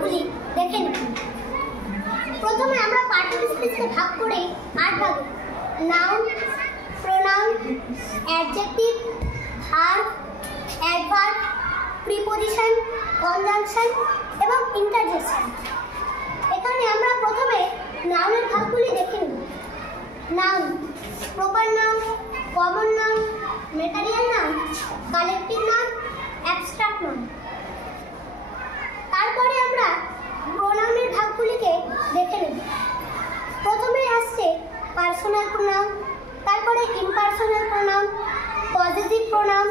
ভাগগুলি দেখে নিই। প্রথমে আমরা পার্টিসিপেন্টসকে ভাগ করে 8 ভাগে: noun, pronoun, adjective, verb, adverb, preposition, conjunction এবং ইন্টারজেকশন। এখানে আমরা প্রথমে নাউনের ভাগগুলি দেখে নিই। Noun: proper noun, common noun, material noun, collective noun, abstract noun. তারপরে আমরা প্রোনাউনের ভাগগুলিকে দেখে নেব। প্রথমে আসছে পার্সোনাল প্রোনাউন, তারপরে impersonal pronoun, positive pronoun,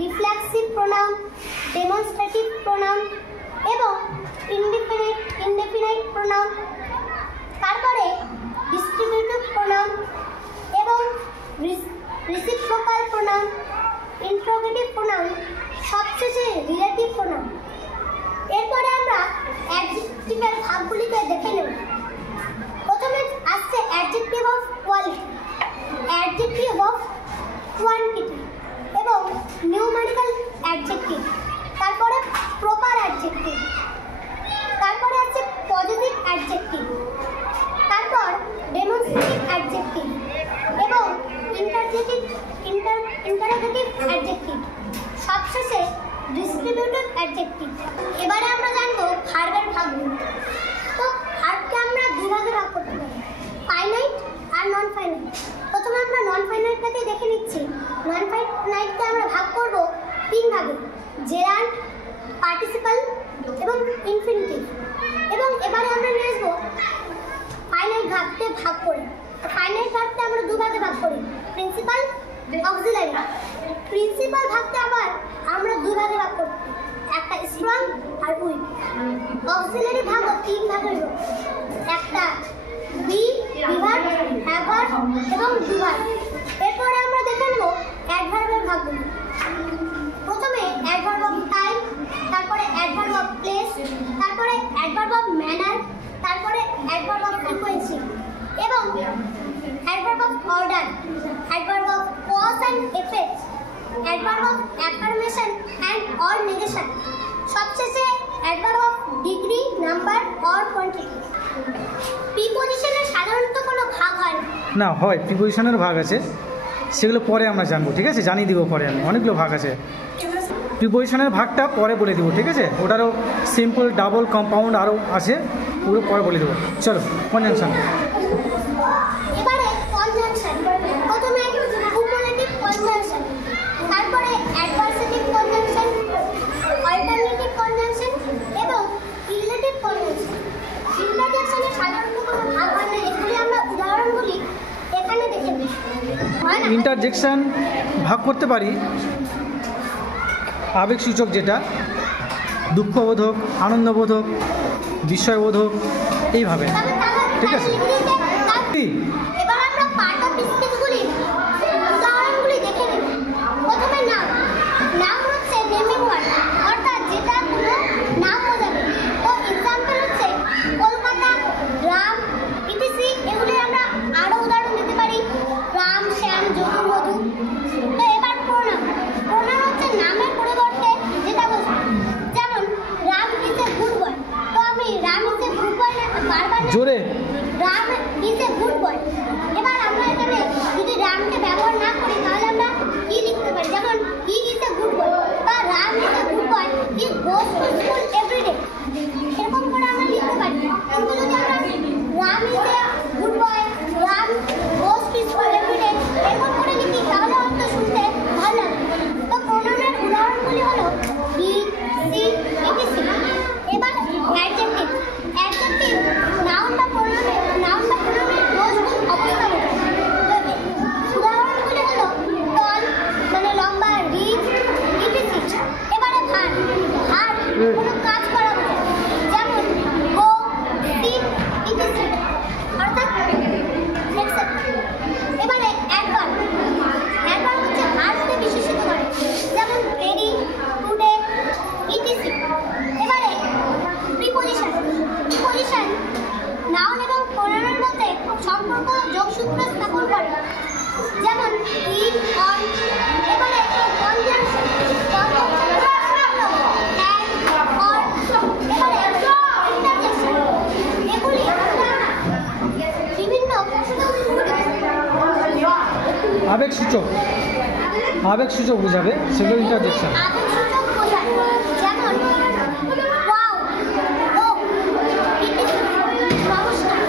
reflexive pronoun, demonstrative pronoun এবং ইনডেফিনাইট প্রোনাউন। তারপরে ডিস্ট্রিবিউটিভ প্রোনাউন এবং রিসিপ্রোকাল প্রোনাউন, ইন্ট্রোগেটিভ প্রোনাউন, সবশেষে রিলেটিভ প্রোনাউন। এরপরে আমরা অ্যাডজেক্টিভের ভাগগুলিকে দেখে নেব। প্রথমে আসছে adjective of quality, adjective of quantity এবং নিউমেরিক্যাল অ্যাডজেক্টিভ। তারপরে প্রপার অ্যাডজেক্টিভ, তারপরে আছে পজিটিভ অ্যাডজেক্টিভ, তারপর ডেমনস্ট্রেটিভ অ্যাডজেক্টিভ এবং ইন্টারোগেটিভ অ্যাডজেক্টিভ, সবশেষে ডিস্ট্রিবিউটিভ অ্যাডজেক্টিভ। এবারে আমরা জানবো ভার্বের ভাগগুলো। তো ভার্বকে আমরা দুই ভাগে ভাগ করতে পারি, ফাইনাইট আর নন ফাইনাইট। প্রথমে আমরা নন ফাইনাইটটাকে দেখে নিচ্ছি। নন ফাইনাইটকে আমরা ভাগ করব 3 ভাগে: জেরান্ড, পার্টিসিপাল এবং ইনফিনিটিভ। এবং এবারে আমরা নিয়ে আসবো ফাইনাইট ভাগকে ভাগ করে। ফাইনাইট ভাগকে আমরা দু ভাগে ভাগ করি, প্রিন্সিপাল, অক্সিলারি। প্রিন্সিপাল ভাগকে আবার আমরা দুই ভাগে ভাগ করি, একটা স্ট্রং আর উইক। অক্সিলারি ভাগও 3 ভাগে হলো, একটা বিভাগ, অ্যাডভার্ব এবং বিভাগ। এরপরে আমরা দেখে নেব অ্যাডভার্বের ভাগগুলো। প্রথমে অ্যাডভার্ব অফ টাইম, তারপরে অ্যাডভার্ব অফ প্লেস, তারপরে অ্যাডভার্ব অফ ম্যানার, তারপরে অ্যাডভার্ব অফ ফ্রিকোয়েন্সি এবং adverb of order, adverb of cause and effect, adverb of affirmation and or negation, সবশেষে adverb of degree, number or quantity. প্রিপোজিশনের সাধারণত কোনো ভাগ হয় না, হয় প্রিপোজিশনের ভাগ আছে, সেগুলো পরে আমরা জানবো, ঠিক আছে? জানিয়ে দিব পরে, আমি অনেকগুলো ভাগ আছে। প্রিপোজিশনের ভাগটা পরে বলে দেবো, ঠিক আছে? ওটারও সিম্পল, ডাবল, কম্পাউন্ড আরও আছে, ওগুলো পরে বলে দেবো। চলো, কনজাংশন। এবারে কনজাংশন। প্রথমে কুমুলেটিভ কনজাংশন, তারপরে অ্যাডভার্সেটিভ কনজাংশন, অল্টারনেটিভ কনজাংশন এবং রিলেটিভ কনজাংশন। ইন্টারজেকশনের সাধারণত কোনো ভাগ হয় না, এগুলি আমরা উদাহরণগুলি এখানে দেখে নিই। ইন্টারজেকশন ভাগ করতে পারি আবেগসূচক, যেটা দুঃখবোধক, আনন্দবোধক, বিস্ময়বোধক, এইভাবে, ঠিক আছে? এবার আমরা পার্ট অফ স্পিচগুলি উদাহরণগুলি দেখে নেব। প্রথমে নাম। নাম হচ্ছে নেমিং ওয়ার্ড, অর্থাৎ যেটা কোনো নাম বোঝাবে। তো এক্সাম্পল হচ্ছে কলকাতা, রাম, ইটিসি। এগুলি আমরা আরও উদাহরণ দিতে পারি, রাম, শ্যাম, যদু, মধু। তো এবার প্রোনাউন। প্রোনাউন হচ্ছে নামের পরিবর্তে যেটা বোঝায়, যেমন রাম ইজ এ গুড বয়। তো আমি রাম ইজ এ গুড বয় বারবার জোরে, রাম ইজ এ গুড বয়। এবার আমরা এখানে যদি রামকে ব্যবহার না করি তাহলে আমরা কি লিখতে পারি, যেমন he is a good boy বা Ram is a good boy, he goes to school every day. এরকম করে আমরা লিখতে পারি। কিন্তু যদি আমরা Ram is a good boy, Ram goes to school every day এরকম করে লিখি তাহলে হয়তো শুনতে ভালো লাগবে। তো প্রোনাউনের উদাহরণগুলি হলো হি, সি, ইটিসি। এবার অ্যাডজেক্টিভ। অ্যাডজেক্টিভ নাউন বা প্রোনাউনের মজবুত অবস্থা বোঝায়। উদাহরণগুলি হলো টল মানে লম্বা, রিচ, ইটিসি। এবারে ভার্ব। ভার্ব কোনো কাজ করা বোঝায়, যেমন গো, সিট, ইটিসি, অর্থাৎ এবারে অ্যাডভার্ব। অ্যাডভার্ব হচ্ছে ভার্বকে বিশেষিত করে, যেমন ভেরি, টুডে, ইটিসি। এবারে প্রিপোজিশন। প্রিপোজিশন নাউন এবং প্রোনাউনের মধ্যে সম্পর্ক, যোগসূত্র স্থাপন করে, যেমন ইন, অন। এবারে কনজাংশন। কনজাংশন অ্যান্ড, অর সূচক বোঝাবে, সেগুলো ইন্টারজেকশন। আবেগসূচক বোঝায়, যেমন ওয়াও, ও, নমস্কার।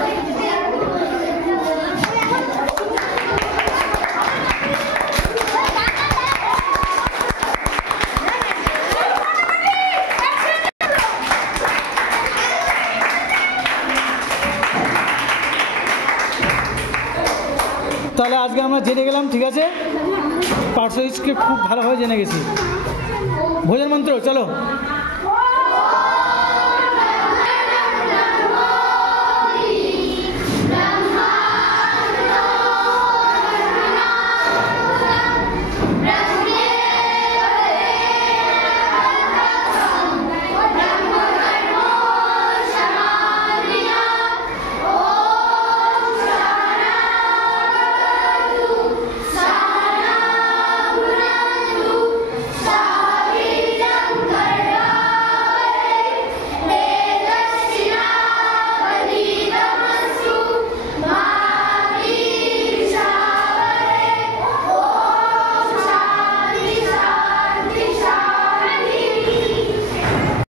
তাহলে আজকে আমরা জেনে গেলাম, ঠিক আছে, পার্শ্বইচকে খুব ভালোভাবে জেনে গেছি। ভোজন মন্ত্র চলো।